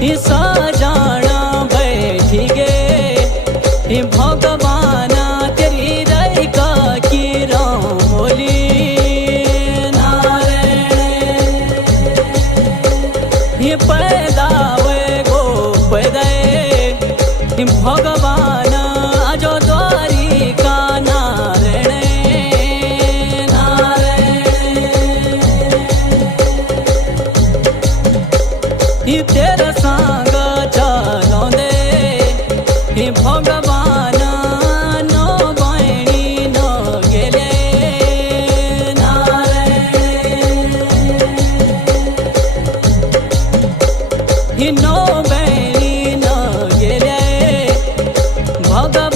सजाना बैठी गे भगवान तेरी रई का की रामोली नारायण पैदा वे गो पैदा भगवान अजो द्वारिका नारायण नारायण तेरा संग चलो दे भगवान नो बणी नो गेले नारायण नो बणी नो गेले भगवान